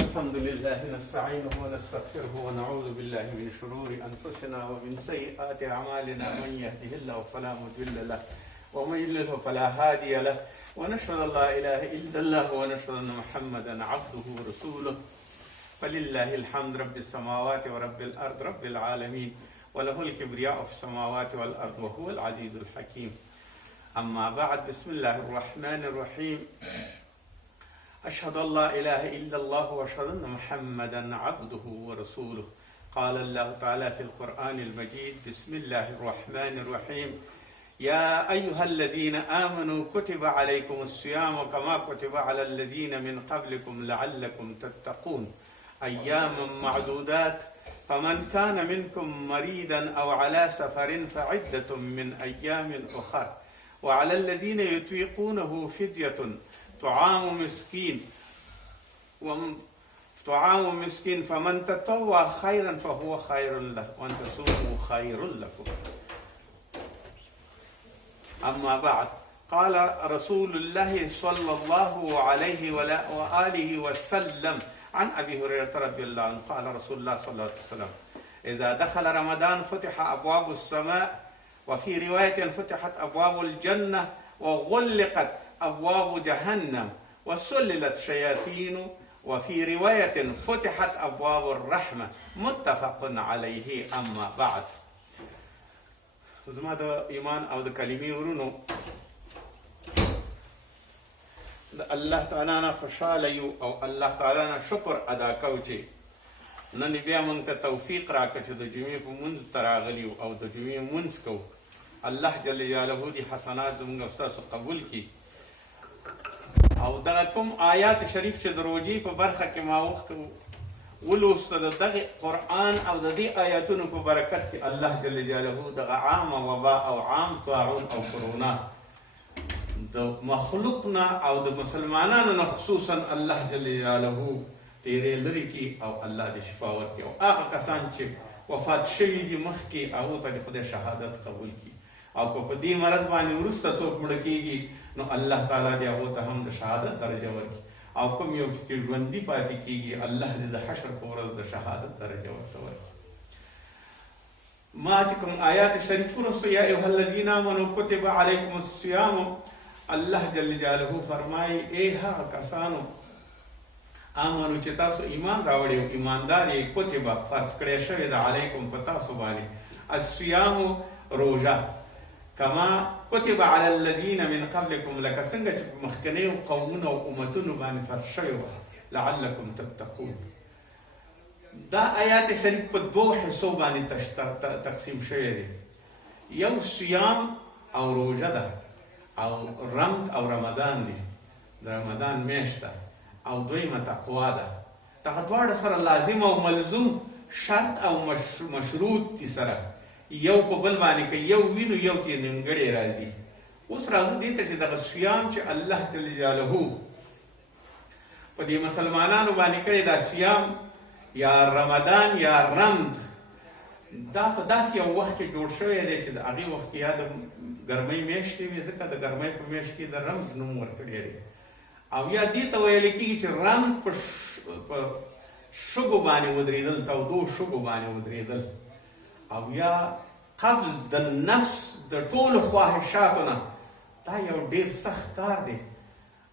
الحمد لله نستعينه ونستغفره ونعوذ بالله من شرور أنفسنا ومن سيئات أعمالنا. من يهده الله فلا مضل له ومن يضلل فلا هادي له، ونشهد أن لا إله إلا الله ونشهد أن محمدا عبده ورسوله. فلله الحمد رب السماوات ورب الأرض رب العالمين، وله الكبرياء في السماوات والأرض وهو العزيز الحكيم. أما بعد، بسم الله الرحمن الرحيم. أشهد أن لا إله إلا الله وأشهد أن محمدا عبده ورسوله. قال الله تعالى في القرآن المجيد: بسم الله الرحمن الرحيم. يا أيها الذين آمنوا كتب عليكم الصيام كما كتب على الذين من قبلكم لعلكم تتقون أياما معدودات، فمن كان منكم مريضا أو على سفر فعدة من أيام أخر، وعلى الذين يطيقونه فدية طعام مسكين فمن تطوع خيرا فهو خير له، وأن تصوموا خير لكم. أما بعد، قال رسول الله صلى الله عليه وآله وسلم عن أبي هريرة رضي الله عنه قال رسول الله صلى الله عليه وسلم: إذا دخل رمضان فتح أبواب السماء، وفي رواية فتحت أبواب الجنة، وغلقت أبواب جهنم، وسللت شياطين، وفي رواية فتحت أبواب الرحمة. متفق عليه. أما بعد، زما د ایمان او د کلمې ورونو، د الله تعالی نه خوشاله یو او الله تعالی نه شکر ادا کوو چې نن بیا موږ ته توفیق راکړ چې د جمعې په مونځ ته راغلي یو او د جمعې مونځ کوو. الله جل جلاله دې حسنات زموږ او ستاسو قبول کړي. او دغه کوم آیات شریف چې د روژې په برخه کې ما وخت ولوسته، د دغه قرآن او د دې آیاتونو په برکت کې الله جل جلاله دغه عامه وبا او عام طاعون او کرونا د مخلوق نه او د مسلمانانو نه خصوصا الله جل جلاله تیرې لرې کړي او الله دې شفا ورکړي، او هغه کسان چې وفات شوي دي مخکې هغو ته دې خدای شهادت قبول کړي، او که په دې مرض باندې وروسته څوک مړه کېږي نو الله تعالی دې هغو ته هم د شهادت درجه ورکړي، او کوم یو چې ژوندي پاتې کېږي الله دې د حشر په ورځ د شهادت درجه ورته ورکړي. ما چې کوم آیات شریف ورسته: یا ایها الذین آمنوا کتب علیکم الصیام، الله جل جلاله فرمایي: ای هغه کسانو آمنو چې تاسو ایمان راوړی او ایماندار یې، کتب فرض کړی شوی د علیکم په تاسو باندې الصیام روژه، کما کتب علی الذین من قبلکم، لکه څنګه چې په مخکنیو قومونو او امتونو باندې فرض شوی وه، لعلکم تتقون. دا آیات شریف په دوه حصو باندې تقسیم شوی دی. یو صیام او روژه ده، او رمض او رمضان دی، د رمضان میاشت ده، او دویمه تقوا ده. دغه دواړه سره لازم او ملزوم شرط او مشروط دي سره یو په بل باندې که یو وینو یو ته نیمګړی راځي. اوس راځو دې ته چې دغه صیام چې الله جل جلاله په دې مسلمانانو باندې کړی دا صیام یا رمضان یا رمض، دا په داسې یو وخت کې جوړ شوی دی چې د هغې وخت کې یا د ګرمۍ میاشتې وي، ځکه د ګرمۍ په میاشت کې د رمض نوم ورکړی دی، او یا دې ته ویل کېږي چې رمض په شګو باندې ودرېدل، تودو شګو باندې ودرېدل، او یا قبض د نفس د ټولو خواهشاتو نه. دا یو ډېر سخت کار دی،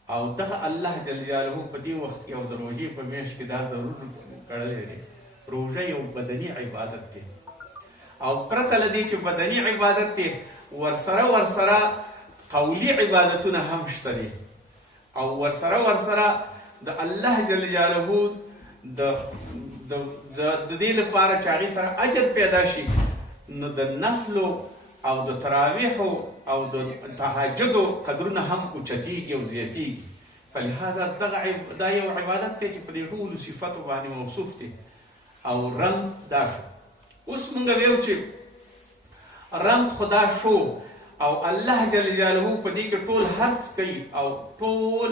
او دغه الله جل جلاله په دې وخت کې او د روژې په میاشت کې دا ضرور کړلی دی. روژه یو بدني عبادت دی، او پرته له دې چې بدني عبادت دی، ورسره قولي عبادتونه هم شته دي، او ورسره د الله جل جلاله د دې لپاره چې هغې سره اجر پیدا شي، نو د نفلو او د تراویحو او د تهجدو قدرونه هم اوچتېږي او زیاتېږي. فلهذا دا یو عبادت دی چې په دې ټولو صفتو باندې موصوف دی. او رمض دا شو. اوس موږ ویو چې رمض خدا شو، او الله جل جلاله په دې کې ټول حرص کوي، او ټول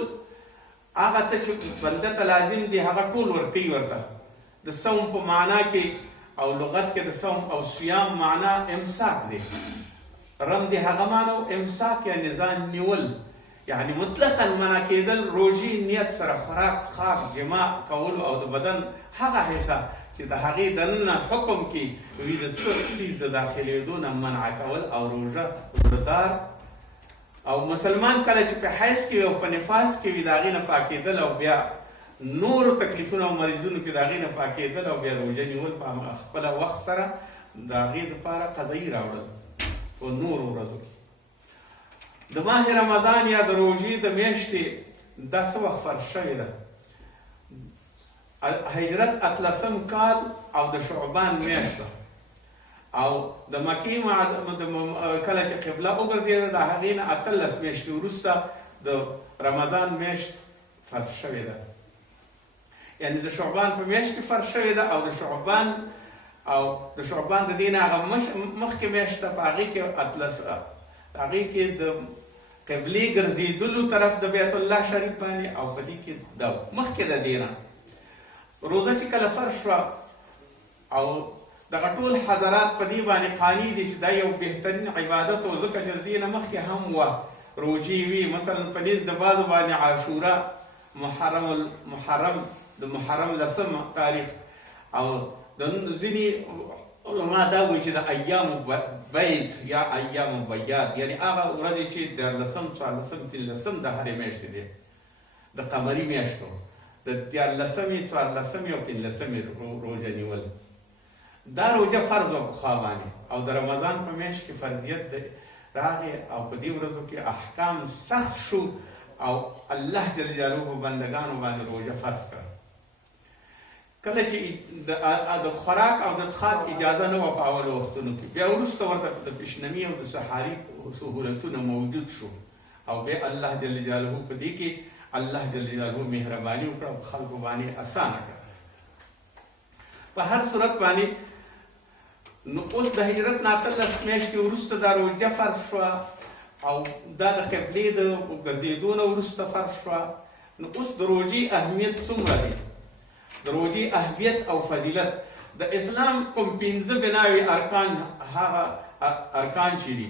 هغه څه چې بنده ته لازم دی هغه ټول ورکوي ورته. د صوم په معنا کې او لغت کې د صوم او صیام معنا امساک دی. رمض هغه معنا امساک یعنی ځان نیول، یعنی مطلقا منع کېدل روژې نیت سره خوراک څښاک جماع کول او د بدن هغه حصه چې د هغې دننه حکم کې وي د څه چیز د داخلېدو نه منع کول او روژه روژهدار او مسلمان کله چې په حیض کې او په نفاس کې وي د هغې نه پاکېدل او بیا نورو تکلیفونو او مریضونو کې د هغې نه پاکېدل او بیا روژه نیول په خپله وخت سره د هغې دپاره قضایي راوړل په نورو ورځو کې د ماه رمضان یا د روژې د میاشتې دا څه وخت فرض شوې ده هجرت 13 کال او د شعبان میاشت ده او د مکې کله چې قبله وګرځېده د هغې نه 18 میاشتې وروسته د رمضان میاشت فرض شوې ده یعنی د شعبان په میاشت کې فرض شوې ده او د شعبان د دې نه هغه مخکې میاشت ده په هغې کې هغې کې د قبلې ګرځېدلو طرف د بیت الله شریف باندې او په دې کې دا مخکې د دې نه روزه چې کله فرض شوه او دغه ټول حضرات په دې باندې قانع دي چې دا یو بهترین عبادت و ځکه چې د دې نه مخکې هم وه روژې وي مثلا په نیز د بعضو باندې عاشوره محرم د محرم 10 تاریخ او د ځینې علما دا وایي چې د ایام بیت یا ایام بیاد یعنی هغه ورځې چې 14 14 15 د هرې میاشتې دی د قمري میاشتو د 14 14 او 15 روژه نیول دا روژه فرض وه پخوا باندې او د رمضان په میاشت کې فرضیت راغی او په دې ورځو کې احکام سخت شو او الله جل جلاله په بندګانو باندې روژه فرض کړه کله چې د خوراک او د څښاک اجازه نه وه په اولو وختونو کې بیا وروسته ورته د پیشنمي او د سحاري سهولتونه موجود شو او بیا الله جل جلاله په دې کې الله جل جلاله مهرباني وکړه او خلکو باندې اسانه کړه په هر صورت باندې نو اوس د هجرت نه 18 میاشتې وروسته دا روژه فرض شوه او دا د قبلې د ګرځېدو نه وروسته فرض شوه نو اوس د روژې اهمیت څومره دی د روژې اهمیت او فضیلت د اسلام کوم 15 بناوي ارکان هغه ارکان چې دي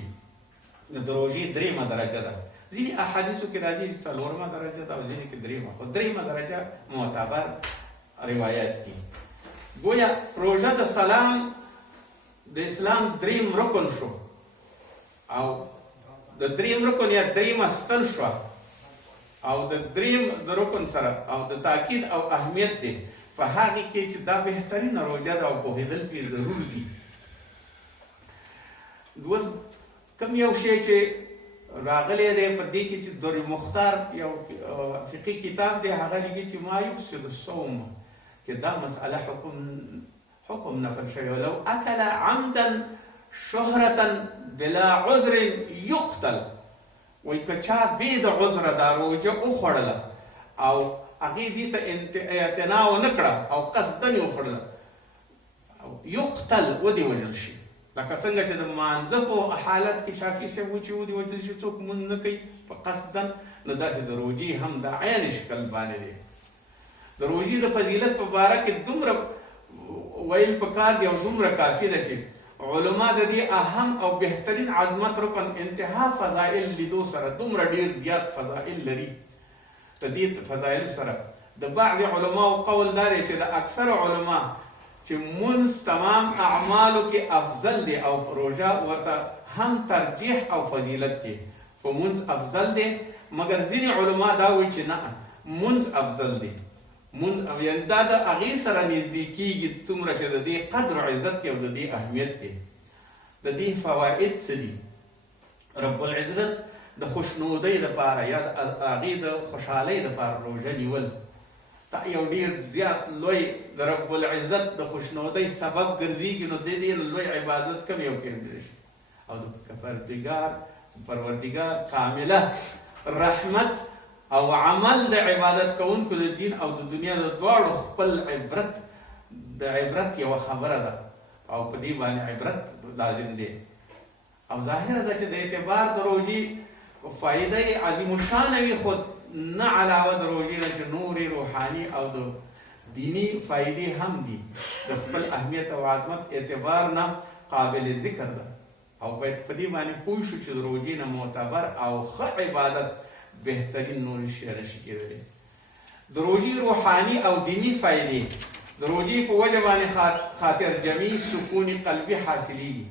د روژې 3مه درجه ده ځینې احادیثو کې راځي چې 4مه درجه ده او ځینې کې 3مه خو 3مه درجه معتبر روایت دي گویا روژه د سلام د اسلام 3م رکن شو او د 3م رکن یا 3مه ستن شوه او د 3م د رکن سره او د تاکید او اهمیت دی په هغې کې چې دا بهترینه روژه ده او پوهېدل پرې ضرور دي اوس کوم یو شی چې راغلی دی په دې کې چې در مختار یو فقهي کتاب دی هغه لیکي چې ما یفسد الصوم چې دا مسئله حکم نفل شوی ولو اکل عمدا شهرة بلا عذر یقتل وایي که چا بې د عذره دا روژه وخوړله او هغې دې ته اعتنا ونه کړه او قصدن یې وخوړله یقتل ودې وژل شي لکه څنګه چې د مانځه په حالت کې شافعي صاحب وایي چې ودې وژل شي څوک مونځ نه کوي په قصدن نو داسې د روژې هم د عین شکل باندې دی د روژې د فضیلت په باره کې دومره ویل پکار دی او دومره کافي ده چې علما د دې اهم او بهترین عظمت رکن انتها فضائل لیدو سره دومره ډیر زیات فضائل لري د دې فضائل سره د بعض علماو قول دا دی چې د اکثر علما چې منځ تمام اعمالو کې افضل دی او روژه ورته هم ترجیح او فضیلت دی په منځ افضل دی مګر ځینې علما دا وایي چې نه منځ افضل دی یعنی دا د هغې سره نږدې کېږي څومره چې د دې قدر او عزت دی او د دې اهمیت دی د دې فواید څه دي رب العزت د خوشنودۍ دپاره یا د هغې د خوشحالۍ دپاره روژه نیول دا یو ډېر زیات لوی د رب العزت د خوشنودۍ سبب ګرځېږي نو د دې نه لوی عبادت کوم یو کېدلی شي او د پروردګار کامله رحمت او عمل د عبادت کوونکو د دین او د دنیا د دواړو خپل د عبرت یوه خبره ده او په دې باندې عبرت لازم دی او ظاهره ده چې د اعتبار د روژې فایده یې عظیم الشانه وي خو نه علاوه د روژې نه چې نورې روحاني او د دینی فایدې هم دي د خپل اهمیت او عظمت اعتبار نه قابل ذکر ده او باید په دې باندې پوه شو چې د روژې نه معتبر او ښه عبادت بهترین نور شی نشي کېدلی. د روژې روحاني او دیني فایدې د روژې په وجه باندې خاطر جمعي سکون قلبي حاصلېږي.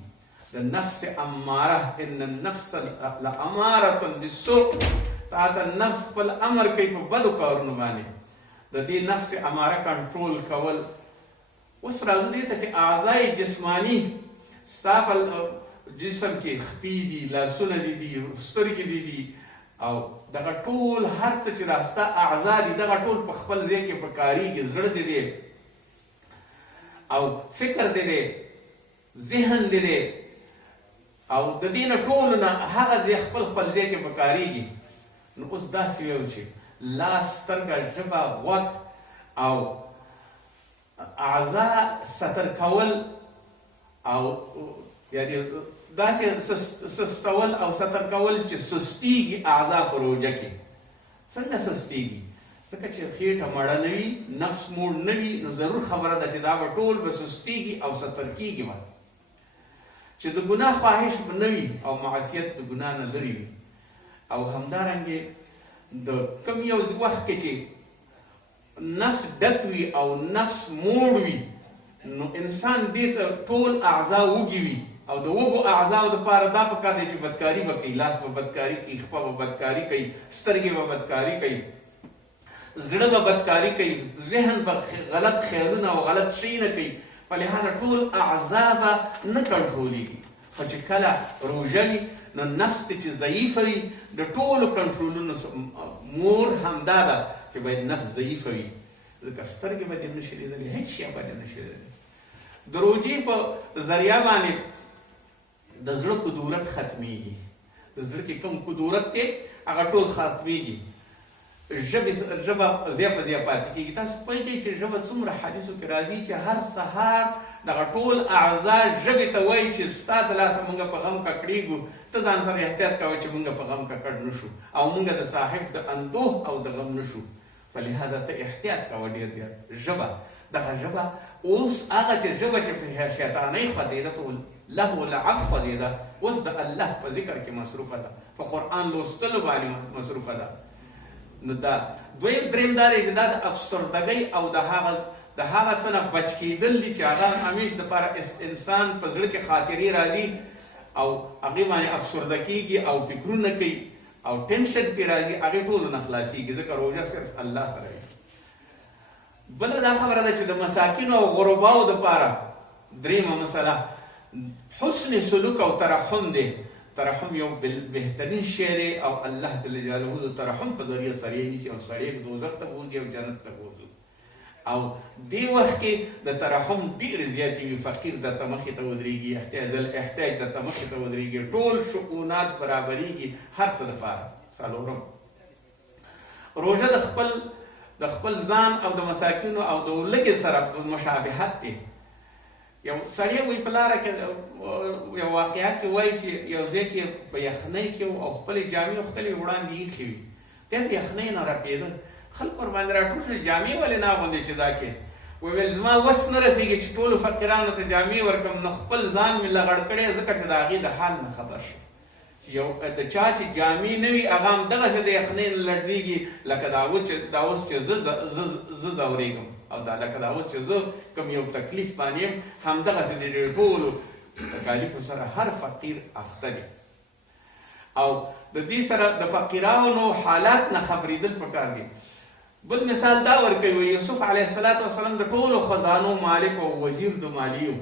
د نفس اماره ان النفس لاماره بالسوء، تا ته نفس خپل امر کوي په بدو کارونو باندې. د دې نفس اماره کنټرول کول. اوس راځو دې ته چې اعضای جسماني ستا په جسم کې خپې دي، لاسونه دي، سترګې دي، او دغه ټول هر څه چې راسته اعضا دي دغه ټول په خپل ځای کې په کارېږي. زړه دی او فکر دی، ذهن دی، او د دې نه ټولو نه هغه ځای خپل ځای کې په کارېږي. نو اوس داسې یو چې لاس، سترګه، ژبه، غوږ او اعضا ستر کول او یعنې داسې سستول او ستر کول چې سستیږي اعضا په روژه کې. څنګه سستیږي؟ ځکه چې خېټه مړه نه وي، نفس موړ نه وي، نو ضرور خبره ده چې دا به ټول به سستیږي او ستر کېږي به، چې د ګناه خواهش به نه وي او معصیت د ګناه نه لرې وي. او همدارنګې د کوم یو وخت کې چې نفس ډک وي او نفس موړ وي، نو انسان دې ته ټول اعضا وږي وي. او د وږو اعضاو دپاره دا پکار دی چې بدکاري به کوي. لاس به بدکاري کوي، خپه به بدکاري کوي، سترګې به بدکاري کوي، زړه به بدکاري کوي، ذهن به غلط خیالونه او غلط شیونه کوي. په لحاظه ټول اعضا به نه کنټرولېږي. خو چې کله روژه وي نو نفس دی چې ضعیفه وي، د ټولو کنټرولونو مور همدا ده چې باید نفس ضعیفه وي. ځکه سترګې به دې نشي لیدلی، هېڅ شی به دې نشي لیدلی. د روژې په ذریعه باندې د زړه کدورت ختمیږي. د زړه کې کوم کدورت دی هغه ټول ختمیږي. ژبه ځای په ځای پاتې کېږي. تاسو پوهېږئ چې ژبه څومره حدیثو کې راځي چې هر سهار دغه ټول اعضا ژبې ته وایي چې ستا د لاسه موږ په غم ککړېږو، ته ځان سره احتیاط کوه چې موږ په غم ککړ نه شو او موږ د صاحب د اندوه او د غم نه شو. فلهذا ته احتیاط کوه ډېر ډېر. ژبه دغه ژبه اوس هغه چې ژبه چې په شیطانۍ خوځېده، په لهو لعب خوځېده، اوس د الله په ذکر کې مصروفه ده، په قرآن لوستلو باندې مصروفه ده. نو دا درېیم دا دی چې دا د افسردګۍ او د هغه څه نه بچ کېدل دي چې هغه همیش دپاره انسان په زړه کې خاطرې راځي او هغې باندې افسرده کېږي او فکرونه کوي او ټینشن پرې راځي، هغې ټولو نه خلاصېږي. ځکه روژه صرف الله سره وي. بله دا خبره ده چې د مساکینو او غرباو دپاره درېیمه مسله حسن سلوک او ترحم دی. ترحم یو بهترین شی دی او الله جل جلاله د ترحم په ذریعه سړی نیسي او سړی دوزخ ته بوځي او جنت ته بوځي. او دې وخت کې د ترحم ډېرې زیاتې وي. فقیر درته مخې ته ودرېږي، احتیاج درته مخې ته ودرېږي، ټول شؤونات برابرېږي هر څه دپاره. څلورم، روژه د خپل ځان او د مساکینو او د لږې سره مشابهت دی. یو سړی وایي په لاره کې یو واقعه کې وایي چې یو ځای کې په یخنۍ کې او خپلې جامې خپلې وړاندې ایښې وي، بیا د یخنۍ نه رپېده. خلک ورباندې راټول شول، جامې ولې نه اغوندې چې دا کې؟ ویل زما وس نه رسېږي چې ټولو فقیرانو ته جامې ورکړم، نو خپل ځان مې لغړ کړی ځکه چې د هغې د حال نه خبر شم. یو د چا چې جامې نه وي هغه همدغسې د یخنۍ نه لړزېږي لکه دا اوس چې زه ځورېږم، او دا لکه دا اوس چې زه کوم یو تکلیف باندې یم، همدغسې د ټولو تکالیفو سره هر فقیر اخته دی. او د دې سره د فقیرانو حالات نه خبرېدل پکار دي. بل مثال دا ورکوي، یوسف علیه السلام د ټولو خزانو مالک او وزیر د مالیې و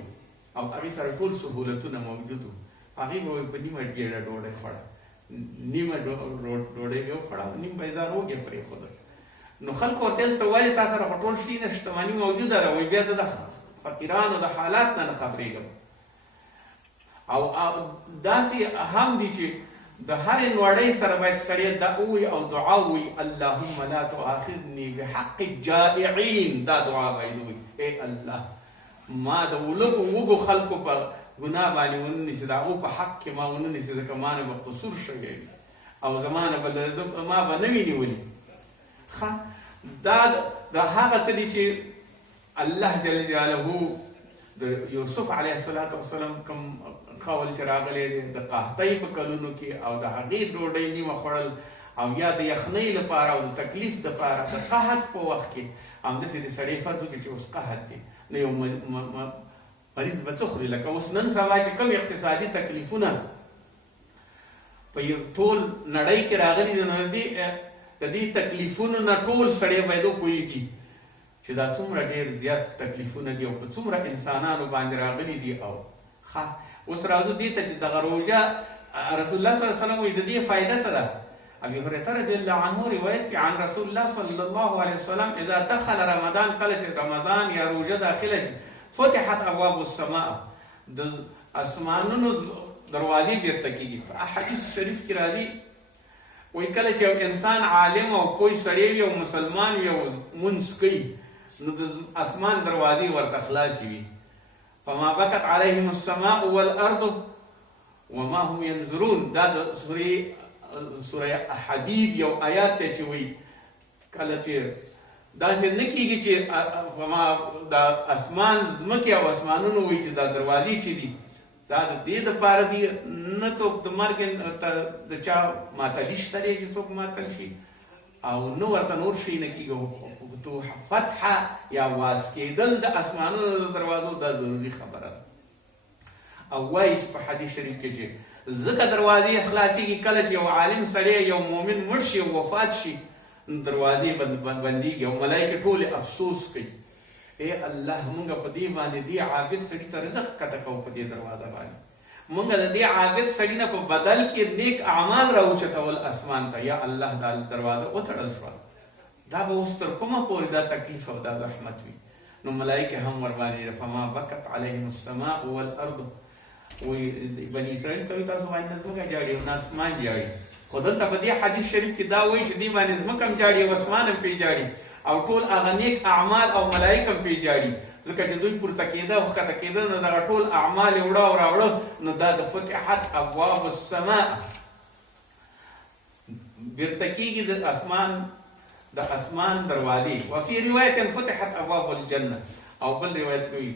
او هغې سره ټول سهولتونه موجود وو. هغې به په نیمه ګېډه ډوډۍ خوړه، نیمه ډوډۍ به یې وخوړه، نیم به یې ځان وږی پرېښوده. نو خلکو ورته ویل ته ولې تا سره خو ټول شي نه شتمني موجوده ده؟ وایي بیا زه د فقیرانو د حالات نه خبرېږم. او داسې هم دي چې د هرې نوړۍ سره باید سړی دا ووایي او دعا ووایي، اللهم لا تؤاخذني بحق الجائعين. دا دعا باید ووایي، ای الله ما د وږو خلکو په ګناه باندې ونه نیسي، د هغو په حق کې ما ونه نیسي، ځکه ما نه به قصور شوی وي او زما نه به ما به نه وي نیولي. دا هغه څه دي چې الله جل جلاله د یوسف علیه السلام کوم قول چې راغلی دی د قحطۍ په کلونو کې او د هغې ډوډۍ نیمه خوړل او یا د یخنۍ لپاره او د تکلیف دپاره د قحط په وخت کې همداسې د سړی فرض وکړي چې اوس قحط دی نو یو مریض به څه خوري لکه اوس نن سبا چې کوم اقتصادي تکلیفونه په یو ټول نړۍ کې راغلي دي نو د دې تکلیفونو نه ټول سړی باید وپوهېږي چې دا څومره ډېر زیات تکلیفونه دي او په څومره انسانانو باندې راغلي دي او اوس راځو دې ته چې دغه روژه رسول الله صلی الله علیه وسلم وایي د دې فایده څه ده ابي هريره رضی الله عنه روایت کې عن رسول الله صلی الله علیه وسلم اذا دخل رمضان کله چې رمضان یا روژه داخله شي فتحت ابواب السماء د اسمانونو دروازې بیرته کېږي په احادیث شریف کې راځي وایي کله چې یو انسان عالم او پوه سړی وي او مسلمان وي او لمونځ کوي نو د اسمان دروازې ورته خلاصې وي فما بکت علیهم السماء والارض وما هم ينظرون دا د سوره حدید یو آیات دی چې وایي کله چې داسې نه کېږي چې دا اسمان ځمکې او اسمانونو وایي چې دا دروازې چې دي دا د دې دپاره دي نه څوک د مرګ د چا ماتلي شته دی چې څوک ماتل شي او نه ورته نور شی نه کېږي فتحه یا واس کېدل د اسمانونو د دروازو دا ضروري خبره ده او وایي چې په حدیث شریف کې چې ځکه دروازې خلاصېږي کله چې یو عالم سړی یو مؤمن مړ شي او وفات شي دروازې بندېږي او ملایکې ټولې افسوس کوي ای الله مونږ په دې باندې دې عابد سړي ته رزق کته کوو په دې دروازه باندې مونږ د دې عابد سړي نه په بدل کې نیک اعمال راوچتول اسمان ته یا الله دا دروازه وتړل شوه دا به اوس تر کومه پورې دا تکلیف او دا زحمت وي نو ملایکې هم ورباندې فما بکت علیهم السماء والارض وایي بني اسرائیل ته وایي تاسو باندې ځمکه جاړي او نه اسمان جاړي خو دلته په دې حدیث شریف کې دا وایي چې دې باندې ځمکه هم جاړي او اسمان هم پرې جاړي او ټول هغه نیک اعمال او ملایک هم پرې جاړي ځکه چې دوی پورته کېده او ښکته کېده نو دغه ټول اعمال یې وړه او راوړه نو دا د فتحت ابواب السماء بیرته کېږي د اسمان دروازې وفي روایت فتحت ابواب الجنه او بل روایت کوي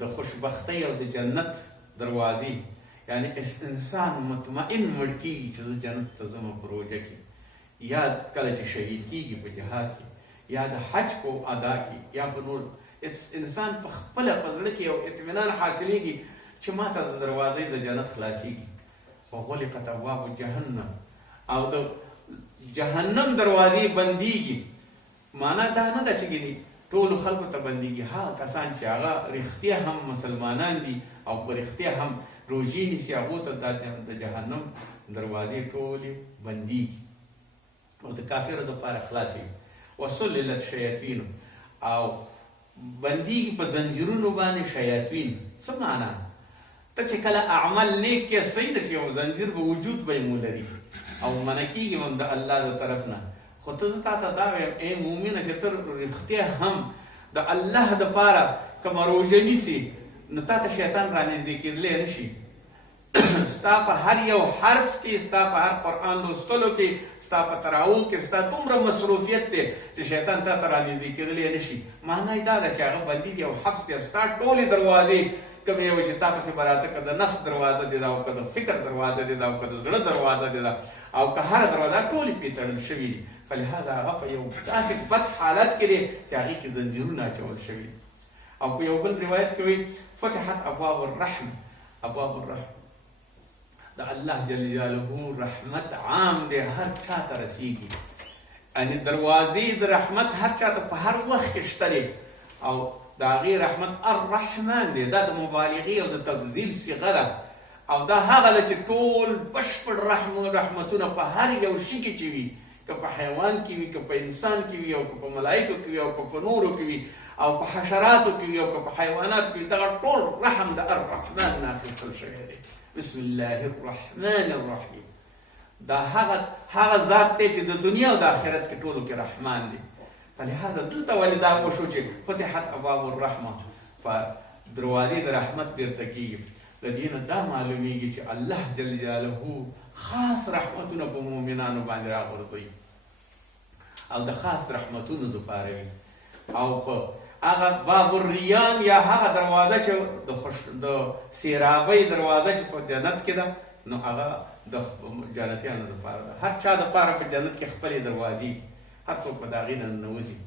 د خوشبختۍ او د جنت دروازې یعنی انسان مطمئن مړ کېږي چې زه جنت ته ځم په روژه کې یا کله چې شهید کېږي په جهاد کې یا د حج په ادا کې یا په نور انسان په خپله په زړه کې یو اطمینان حاصلېږي چې ما ته د دروازې د جنت خلاصېږي وغلقت ابواب جهنم او د جهنم دروازې بندېږي معنا دا نه ده چې ګینې ټولو خلکو ته بندېږي هغه کسان چې هغه رښتیا هم مسلمانان دي او په رښتیا هم روژې نیسي هغو ته د جهنم دروازې ټولې بندېږي او د کافرو دپاره خلاصېږي وسللت شیاطینو او بندېږي په زنجیرونو باندې شیاطین څه معنا ته چې کله اعمال نیک کې صحیح ده چې یو زنجیر به وجود به یې ولري او منع کېږي هم د الله د طرف نه خو ته زه تا ته دا وایم ای مؤمنه چې ته رښتیا هم د الله دپاره کومه روژه نیسي نو تا ته شیطان رانږدې کېدلی نه شي ستا په هر یو حرف کې ستا په هر قرآن لوستلو کې ستا په تراوح کې ستا دومره مصروفیت دی چې شیطان تا ته رانږدې کېدلی نه شي معنا یې دا ده چې هغه بندېږي او حفظ دی ستا ټولې دروازې کومې یو چې تا پسې به راته که د نفس دروازه دې ده او که د فکر دروازه دې ده او که د زړه دروازه دې ده او که هره دروازه ټولې پرې تړل شوي دي فلهذا هغه په یو داسې بد حالت کې دی چې هغې کې زنځیرونه اچول شوي دي او په یو بل روایت کې وایي فتحت ابواب الرحم ابواب الرحم د الله جل جلاله رحمت عام دی هر چا ته رسیږي یعنې دروازې د رحمت هر چا ته په هر وخت کې شته دی او د هغې رحمت الرحمن دی دا د مبالغې او د تفضیل صیغه ده او دا هغه ده چې ټول بشپړ رحمتونه په هر یو شي کې چې وي که په حیوان کې وي که په انسان کې وي او که په ملایکو کې وي او که په نورو کې وي او په حشراتو کې وي او که په حیواناتو کې وي دغه ټول رحم د الرحمن نه اخیستل شوی دی بسم الله الرحمن الرحیم دا هغه ذات دی چې د دنیا او د آخرت کې ټولو کې رحمان دی فلهذا دلته ولې دا وشو چې فتحت ابواب الرحمه دروازې د رحمت بیرته کېږي د دې نه دا معلومیږي چې الله جل جلاله خاص رحمتونه په مؤمنانو باندې راغورځوي او د خاص رحمتونو دپاره وي او په هغه باب الریان یا هغه دروازه چې د سیرابۍ دروازه چې په جنت کې ده نو هغه د جنتیانو دپاره ده. هر چا دپاره په جنت کې خپلې دروازې هر څوک په د هغې نه ننوځي.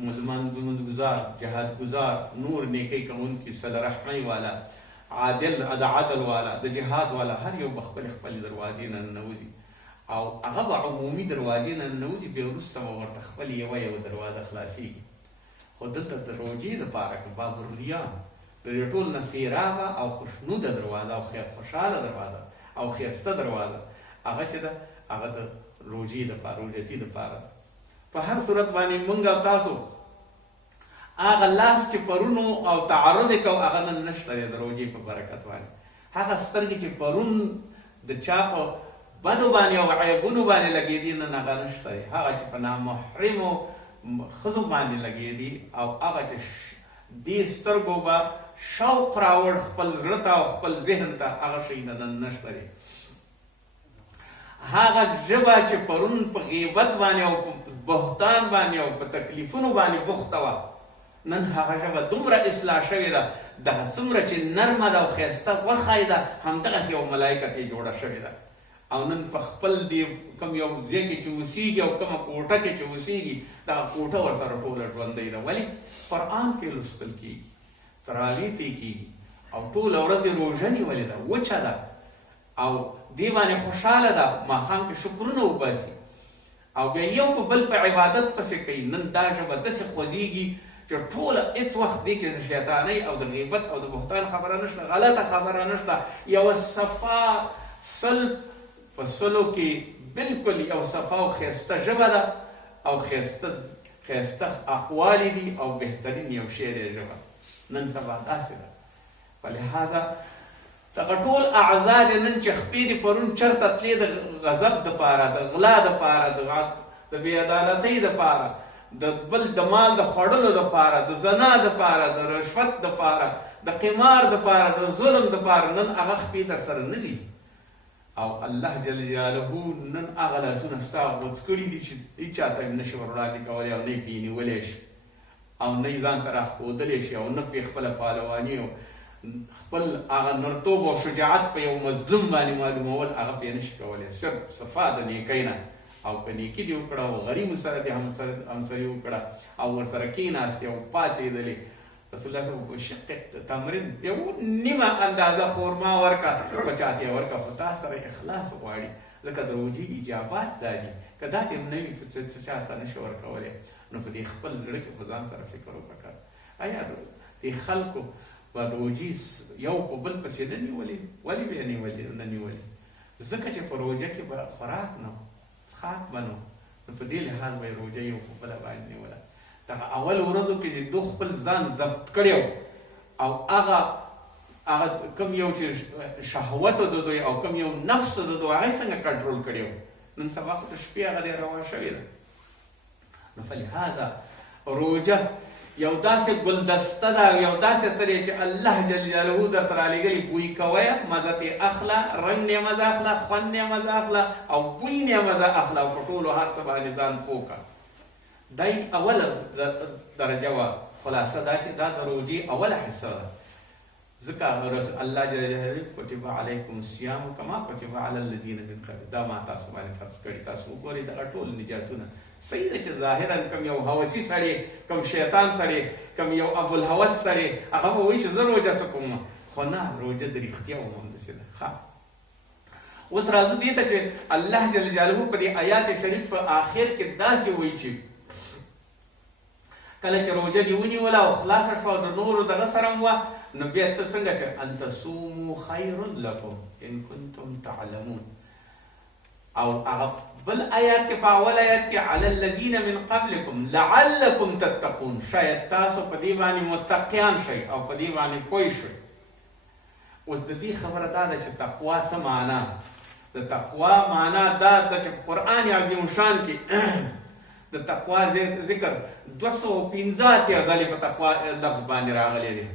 لمونځګزار، جهادګزار، نور نیکۍ کوونکي، صله رحمۍ والا، عادل د عدل والا، د جهاد والا، هر یو به خپلې دروازې نه ننوځي او هغه به عمومي دروازې نه ننوځي. بیا وروسته به ورته خپل یوه دروازه خلاصېږي. خو دلته د روژې دپاره که باب الریان د دې ټول نه سیرابه او خوشنوده دروازه او خوشحاله دروازه او ښایسته دروازه هغه چې ده هغه د روژې دپاره، روژتي دپاره ده. په هر صورت باندې موږ او تاسو هغه لاس چې پرونو او تعرض یې کوو هغه نن نشته دی د روژې په برکت باندې. هغه سترګې چې پرون د چا په بدو باندې او عیبونو باندې لګېدي نن هغه نشته دی. هغه چې په نامحرمو ښځو باندې لګېدي او هغه چې دې سترګو به شوق راوړ خپل زړه ته او خپل ذهن ته، هغه شی نن نشته دی. هغه ژبه چې پرون په غیبت باندې او په بهتان باندې او په تکلیفونو باندې بوخته وه، نن هغه ژبه دومره اصلاح شوې ده، دغه څومره چې نرمه ده او ښایسته غوښه یې ده، همدغسې یو ملایکه ترې جوړه شوې ده. او نن په خپل دې کوم یو ځای کې چې اوسېږي او کومه کوټه کې چې اوسېږي، دغه کوټه ورسره ټوله ژوندۍ ده. ولې؟ قرآن پرې لوستل کېږي، تراویح پرې کېږي او ټوله ورځ یې روژه نیولې ده، وچه ده او دې باندې خوشحاله ده، ماښام کې شکرونه وباسي او بیا یو په بل په عبادت پسې کوي. نن دا ژبه داسې خوځېږي چې ټوله هېڅ وخت دې کې د شیطانۍ او د غیبت او د بهتان خبره نشته، غلطه خبره نشته. یوه صفا په سلو کې بلکل یو صفا او ښایسته ژبه ده او ښایسته اقوال دي او بهترین یو شعر یې ژبه نن سبا داسې ده. په لحاظه دغه ټول اعضا دې نن چې خپې دې پرون چېرته تلې د غضب دپاره، د غلا دپاره، د بې عدالتۍ دپاره، د بل د مال د خوړلو دپاره، د زنا دپاره، د رشوت دپاره، د قمار دپاره، د ظلم دپاره، نن هغه خپې در سره نه دي. او الله جل جلاله نن هغه لاسونه ستا غوڅ کړي دي چې هېچا ته یې نشي ور وړاندې کولی او نه یې پرې نیولی شي او نه یې ځان ته راښودلی شي او نه پرې خپله پهلواني او خپل هغه نرتوب او شجاعت په یو مظلوم باندې معلومول هغه پرې نشي کولی. صرف صفا د نیکۍ نه او که نیکي دې وکړه او غریبو سره دې همسري وکړه او ورسره کېناستې او پاڅېدلې. رسول الله صلی الله علیه وسلم تمرین یو نیمه اندازه خورما ورکړه، په چا ته یې ورکړه، خو تا سره اخلاص غواړي، ځکه د روژې اجابات دا دي. که دا دې نه وي چې چا ته نشي ورکولی، نو په دې خپل زړه کې خو ځان سره فکر وکړه. آیا دې خلکو په روژې یو په بل پسې نه نیولې؟ ولې به یې نه نیولې؟ ځکه چې په روژه کې به خوراک نه څښاک به نه، نو په دې لحاظ به یې روژه یو په بله باندې نیوله. دغه اول ورځو کې چې دو خپل ځان ضبط کړی او هغه کوم یو چې شهوت د دوی او کوم یو نفس د دوی هغه څنګه کنټرول کړی و، نن سبا خو د شپې هغه دی روان شوې ده. نو فلهذا روژه یو داسې ګلدسته ده، یو داسې څه دی چې الله جل جلاله درته رالیږلي، بوی کویه، مزه ترې اخله، رنګ یې مزه اخله، خوند یې مزه اخله او بوی یې مزه اخله او په ټولو هر څه باندې ځان پوه کړه. دای اوله درجه وه. خلاصه دا چې دا د روژې اوله حصه ده. ځکه الله جل جلاله کتب علیکم الصیام کما کتب علی الذین من قبل، دا ما تاسو باندې فرض کړي. تاسو وګورئ دغه ټول نجاتونه صحیح ده چې ظاهرا کوم یو هوسي سړی، کوم شیطان سړی، کوم یو ابوالهوس سړی هغه به وایي چې زه روژه څه کوم، خو نه، روژه د رښتیا هم همداسې ده. ښه، اوس راځو دې ته چې الله جل جلاله په دې آیات شریف په آخر کې داسې وایي چې کله چې روژه دې ونیوله او خلاصه شوه د نورو دغه سره هم وه، نو بیا ته څنګه چې ان تصوموا خیر لکم ان کنتم تعلمون. او هغه بل آیات کې په اول آیات کې علی الذین من قبلکم لعلکم تتقون، شاید تاسو په دې باندې متقیان شئ او په دې باندې پوه شئ. اوس د دې خبره دا ده چې تقوا څه معنا؟ د تقوا معنا دا ده چې په قرآن عظیم شان کې د تقوا ذکر 215 ځلې په تقوا لفظ باندې راغلی دی.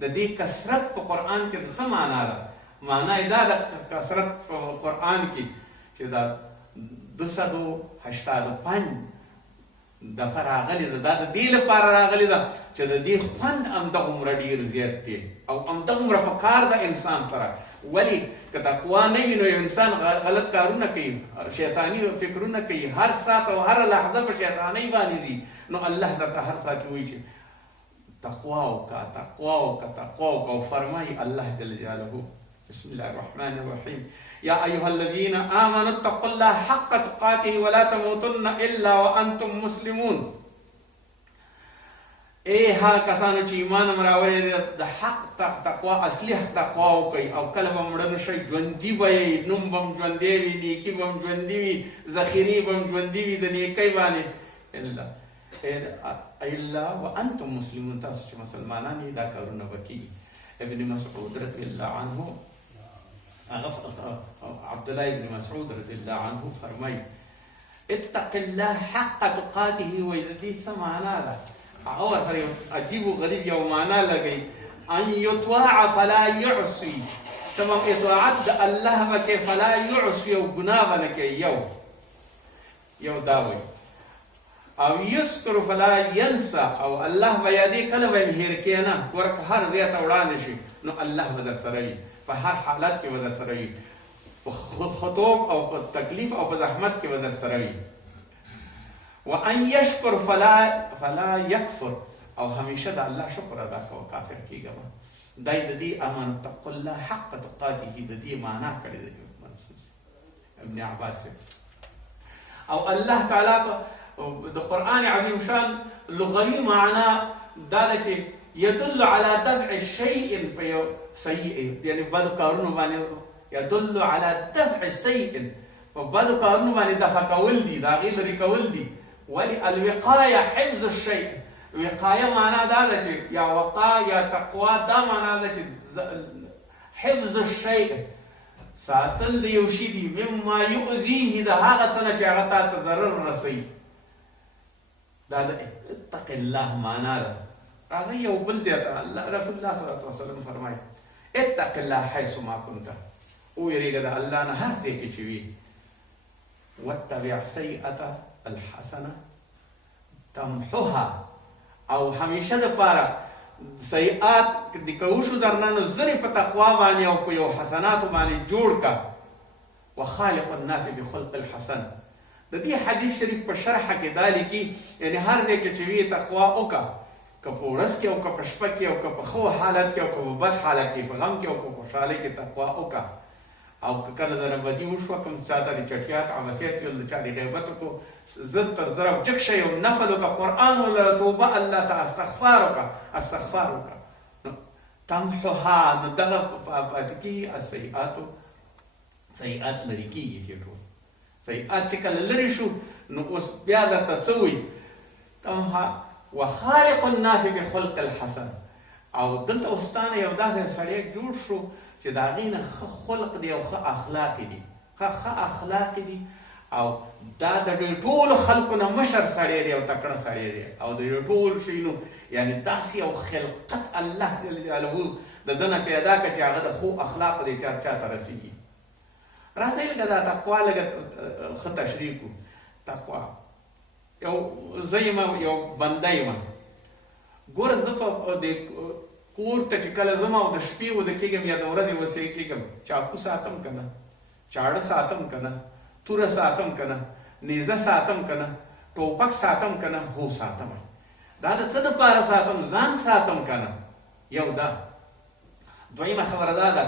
د دې کثرت په قرآن کې څه معنا ده؟ معنا یې دا ده کثرت په قرآن کې چې دا 285 دفعه راغلې ده. دا د دې لپاره راغلې ده چې د دې خوند همدغومره ډېر زیات دی او همدغومره په کار د انسان سره. ولی که تقوا نه وي نو یو انسان غلط کارونه کوي، شیطاني فکرونه کوي، هر ساعت او هر لحظه په شیطانۍ باندې ځي، نو الله درته هر ساعت وایي چې تقوا وکړه، تقوا وکړه، تقوا وکړه. او فرمایي الله جل جلاله بسم الله الرحمن الرحیم یا ایها الذین آمنوا اتقوا الله حق تقاته ولا تموتن الا وانتم مسلمون. ای ها کسانو چې ایمان مراوړی دی د حق تقوا اصلي تقوا وکړئ، او کله به مړه نه شئ ژوندي به یې، نوم به هم ژوندی وي، نیکي به هم ژوندي وي، ذخیرې به هم ژوندي وي د نیکۍ باندې. الا وانتم مسلمون، تاسو چې مسلمانان یې دا کارونه به کېږي. ابن مسعود رضی الله عنه، عبدالله ابن مسعود رضی الله عنه فرمایي اتق الله حق تقاته. وایي د دې څه معنا ده؟ هغه ورسره یو عجیب و غریب یو معنا لګوي، ان یطاع فلا یعصي، تمام اطاعت د الله به کوي، فلا یعصي، او ګناه به نه کوي. یو دا وایي. او یذکر فلا ینسى، او الله به یادې، کله به یې هېر کړي نه. ګوره که هر ځای ته وړاندې شي نو الله به در سره وي، په هر حالت کې به در سره وي، په خطوب او په تکلیف او په زحمت کې به در سره وي. وان یشکر فلا یکفر، او همیشه د الله شکر ادا کوه، کافر کېږه به. دا یې د دې امن اتقوا الله حق تقاته د دې معنا کړې ده ابن عباس. او الله تعالی د قرآن عظیم شان لغوي معنا دا ده چې يدل على دفع شيء سيء، یعنی بدو کارونو باندې يدل على دفع سيء، په بدو کارونو باندې دفع کول دي، د هغې لرې کول دي. ولی الوقایه حفظ الشیء، وقایه معنا دا ده چې یا وقا یا تقوا، دا معنا ده چې حفظ الشیء، ساتل د یو شي دي، مما یؤذیه، د هغه څه نه چې هغه تا ته ضرر رسوي. دا د اتق الله معنا ده. راځئ یو بل ځای ته رسول الله صلی الله علیه وسلم فرمایي اتق الله حیث ما کنت، ویرېږه د الله نه هر ځای کې چې وي. واتبع سیئة الحسنه تمحها، او همیشه دپاره سیئات د که وشو درنه نو زرې په تقوا باندې او په یو حسناتو باندې جوړ که. وخالق الناس بخلق الحسن، د دې حدیث شریف په شرحه کې دا لیکي، یعنی هر ځای کې چې وي تقوا وکړه، که په ورځ کې او که په شپه کې او که په ښه حالت کې او که په بد حالت کې، په غم کې او که په خوشحالۍ کې تقوا وکړه. او که کله درنه بدي وشوه، کوم چا ته د چټیات عبثیت ویل، د چا د غیبت وکړو، زر تر زره جګ شئ او نفل وکړه، قرآن ولله، توبه الله ته استغفار وکړه، استغفار وکړه. تمحها، نو دغه پاتې کېږي السیئاتو، سیئات لرې کېږي دې ټول. سیئات چې کله لرې شو نو اوس بیا درته څه وایي؟ تمحها وخالق الناس بخلق الحسن. او دلته اوستانه یو داسې سړی جوړ شو چې د هغې نه ښه خلق دی او ښه اخلاق دي، ښه اخلاق دي، او دا د دوی ټولو خلکو نه مشر سړی دی او تکړه سړی دی، او د دوی ټول شیونو یعنی داسې یو خلقت الله جل جلاله د ده نه پیدا کړه چې هغه د ښو اخلاقو دی چا ته رسېږي. راځئ لږه دا تقوا لږه ښه تشریح کړو. تقوا یو زه یم یو بنده یم، ګوره زه د کور ته چې کله ځم او د شپې وده کېږم یا د ورځې وسې کېږم، چاقو ساتم که نه، چاړه ساتم که نه، توره ساتم که نه، نیزه ساتم که نه، ټوپک ساتم که نه؟ هو ساتم. دا د څه دپاره ساتم؟ ځان ساتم که نه؟ یو دا. دویمه خبره دا ده،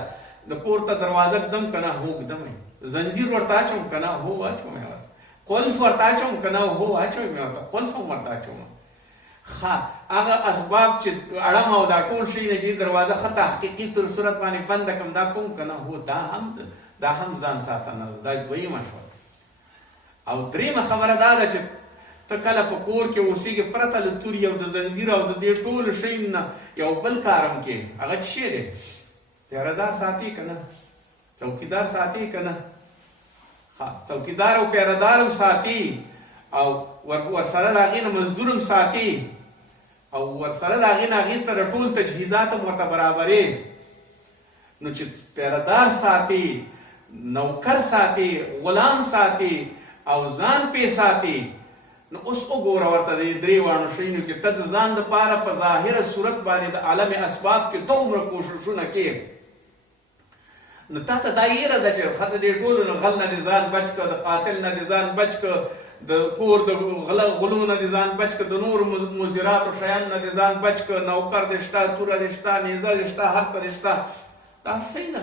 د کور ته دروازه ږدم که نه؟ هو ږدم. زنځیر ورته اچوم که نه؟ هو اچوم یې ورته. قلف ورته اچوم که نه؟ هو اچوم یې ورته. قلف هم ورته اچوم. هغه اسباب چې اړم او دا ټول شي نه چې دروازه ښه تحقیقي تر صورت باندې بنده کړم، دا کوم که نه؟ هو دا هم ځان ساتنه ده. دا دویمه شوه. او دریمه خبره دا ده چې ته کله په کور کې اوسېږې پرته له تورې او د زنځیر او د دې ټولو شیو نه یو بل کار هم کې، هغه څه شی دی؟ پیرهدار ساتي که نه؟ چوکیدار ساتي که نه؟ چوکیدار او پیرهدار هم ساتي، او ورسره د هغې نه مزدور هم ساتي، او ورسره د هغې نه هغې سره ټول تجهیزات هم ورته برابرې. نو چې پیرهدار ساتي، نوکر ساتي، غلام ساتي او ځان پې ساتي، نو اوس وګوره ورته د درې واړو شیانو کې ته د ځان دپاره په ظاهره صورت باندې د عالم اسباب کې دومره کوششونه کې، نو تا ته دا یېره ده چې ښه د دې ټولو نه غل نه دې ځان بچ کړه، د قاتل نه دې ځان بچ کړه، د کور د غلو نه دې ځان بچ کړه، د نورو مضراتو شیانو نه دې ځان بچ کړه، نوکر دې شته، توره دې شته، نیزه دې شته، هر څه دې شته. دا صحیح ده،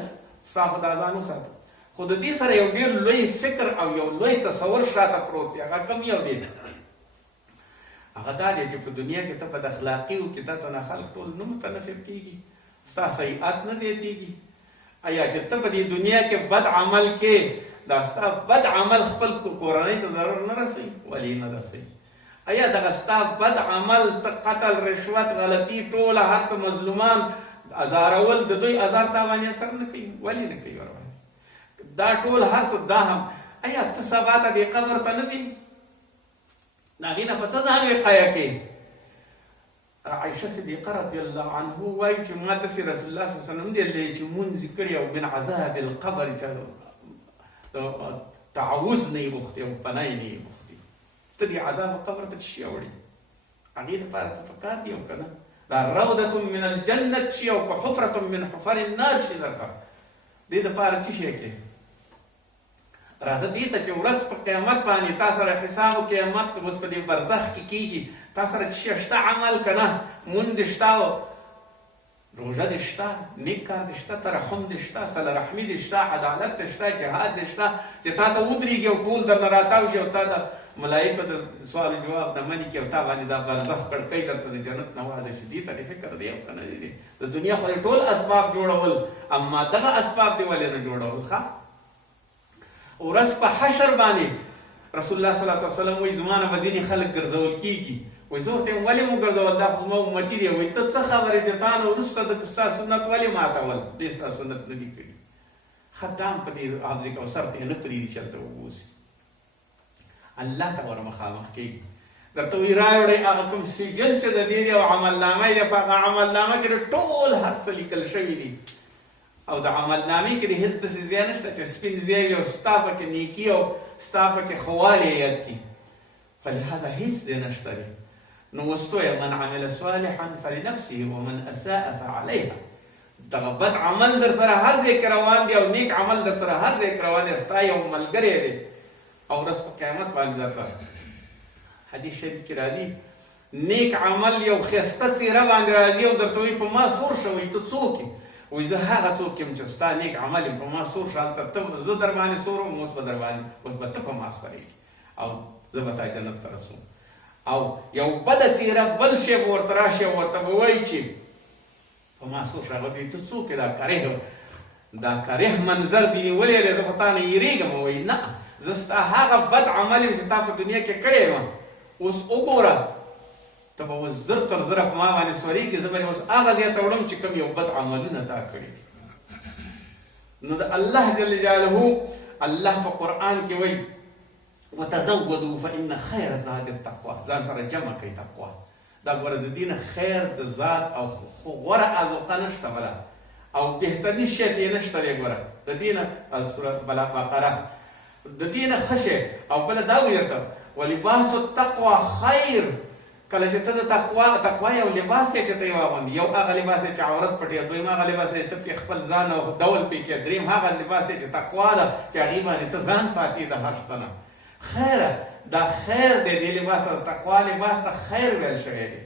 ستا خو دا ځان وساته. خو د دې سره یو ډېر لوی فکر او یو لوی تصور شاته پروت دی. هغه کوم یو دی؟ هغه دا دی چې په دنیا کې ته بد اخلاقي وکړې، تا ته نه خلک ټول نه متنفر کېږي، ستا سیئات نه زیاتېږي. ایا چې ته په دې دنیا کې بد عمل کې، دا ستا بد عمل خپل کورنۍ ته ضرر نه رسوي؟ ولې نه رسوي؟ ایا دغه ستا بد عمل، ته قتل، رشوت، غلطي، ټوله هر څه مظلومان ازارول، د دوی ازار تا باندې اثر نه کوي؟ ولې نه کوي ورباندې؟ دا ټول هر څه دا هم ایا ته سبا ته دې قبر ته نه ځې؟ د هغې نه په څه ځان وقایه کوې؟ عائشه صدیقه رضی الله عنه وایي چې ما داسې رسول الله صلی الله علیه وسلم دی لیدلی چې مونځ یې کړی او من عذاب القبر تعوذ نه یې غوښتې او پناه یې نه یې غوښتې. ته دې عذاب قبر ته څه شی اوړې؟ هغې دپاره څه پکار دي او که نه؟ دا روضة من الجنة شي او که حفرة من حفر النار شي درته دې دپاره څه شی کوې؟ راځه دې ته چې ورځ په قیامت باندې تا سره حساب و قیامت اوس په دې برزخ کې کېږي، تا سره چې شته عمل که نه؟ مونځ دې شته، روژه دې شته، نیک کار دې شته، ترحم دې شته، صله رحمي دې شته، عدالت دې شته، جهاد دې شته، چې تا ته ودرېږي او ټول درنه راتاو شي او تا د ملایکو د سوال جواب نه مني کړي او تا باندې دا برزخ کړکۍ درته د جنت نه واده شي. دې ته دې فکر دی او که نه دی؟ د دنیا خو ټول اسباب جوړول، اما دغه اسباب دې ولې نه جوړول؟ ښه ورځ په حشر باندې رسول الله صلی الله علیه وسلم وایي زما نه به ځینې خلک ګرځول کېږي. وایي زه ورته یم ولې مو ګرځول؟ دا خو زما امتي دی. وایي ته څه خبرې چې تا نه وروسته ستا سنت ولې ماتول؟ دې ستا سنت نه دي کړي. ښه دا هم په دې حوض کوثر ته نه پرېږدي چې هلته وبوسي. الله ته ور مخامخ کېږي، درته وایي راوړئ هغه کوم سجل چې د دې دی او عملنامه یې په هغه عملنامه کې ټول هر څه لیکل شوي دي او د عملنامې کې د هېڅ داسې ځای نشته چې سپین ځای وي او ستا پکې نیکي او ستا پکې ښه والی یاد کړي. فلهذا هېڅ دی نشته دی. نو اوس تو من عمل صالحا فلنفسه ومن اساء فعليها. دغه بد عمل در سره هر ځای کې روان دی او نیک عمل در سره هر ځای کې روان دی، ستا یو ملګری دی او ورځ په قیامت باندې درته حدیث شریف کې راځي نیک عمل یو ښایسته څېره باندې راځي او درته وایي په ما سور شه. وایي ته څوک یې؟ وایي زه هغه څوک یم چې ستا نیک عمل یم په ما سور شه. هلته ته زه در باندې سور وم، اوس به در باندې اوس به ته په ما سپرېږي او زه به تا جنت ته رسوم. او یو بده څېره بل شی به ورته راشي او ورته به وایي چې په ما سور شه. هغه وایي ته څوک یې؟ دا کریه منظر دې نیولی دی، زه خو تا نه یېرېږم. وایي نه، زه ستا هغه بد عمل یم چې تا په دنیا کې کړی یم، اوس وګوره ته به اوس زر تر زره په ما باندې سورېږي، زه به اوس هغه ځای ته وړم چې کوم یو بد عملونه تا کړي دي. نو د الله جل جلاله الله په قرآن کې وایي وتزودوا فإن خیر زاد التقوى، ځان سره جمع کوي تقوا. دا ګوره د دې نه خیر د ذات او غوره اذوقه نشته بله او بهترین شی ته یې نشته دی. ګوره د دې نه سورة بقره د دې نه ښه شی او بله دا وایي درته ولباس التقوى خیر. کله چې ته د تقوا یو لباس دی چې ته یې واغوندې، یو هغه لباس دی چې عورت پټوي، دویم هغه لباس دی چې ته پرې خپل ځان او ډول پرې کوې، دریم هغه لباس دی چې تقوا ده چې هغې باندې ته ځان ساتې د هر څه نه. خیره دا خیر دی، دې لباس ته د تقوا لباس ته خیر ویل شوی دی.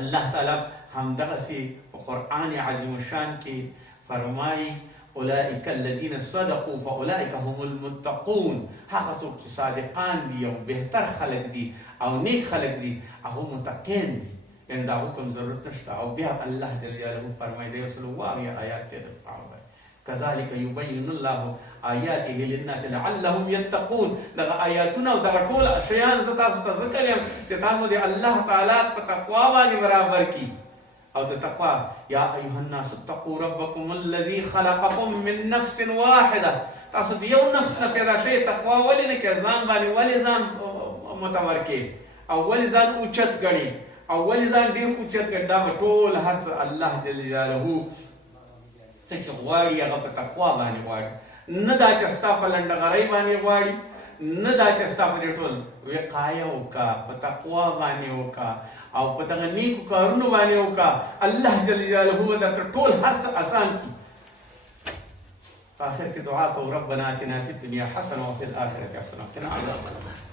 الله تعالی همدغسې په قرآن عظیم الشان کې فرمایي اولئک الذین صدقوا فاولئک هم المتقون. هغه څوک چې صادقان دي او بهتر خلک دي او نیک خلک دي هغه متقین دي، یعنې د هغو کوم ضرورت نشته. او بیا الله جل جلاله فرمایي د یو سل اووه آیات کې درته کذلک یبین الله آیاته للناس لعلهم یتقون. دغه آیاتونه او دغه ټول شیان زه تاسو ته ذکر یم چې تاسو د الله تعالی په تقوا باندې برابر کړي. او د تقوا یا ایها الناس اتقوا ربکم الذي خلقکم من نفس واحده. تاسو د یو نفس نه پیدا شوي، تقوا ولې نه کوې؟ ځان باندې ولې ځان متور کوې او ولې ځان اوچت ګڼې او ولې ځان ډېر اوچت ګڼې؟ دا به ټول هر څه الله جل جلاله څه چې غواړي هغه په تقوا باندې غواړي. نه دا چې ستا په لنډغرۍ باندې غواړي، نه دا چې ستا په دې ټول وقایه وکړه، په تقوا باندې وکړه او په دغه نیکو کارونو باندې وکړه. الله جل جلاله به درته ټول هر څه اسان کړي. آخر کې دعا کوو ربنا آتنا فی الدنیا حسنه وفي الآخرة حسنه وقنا عذاب النار.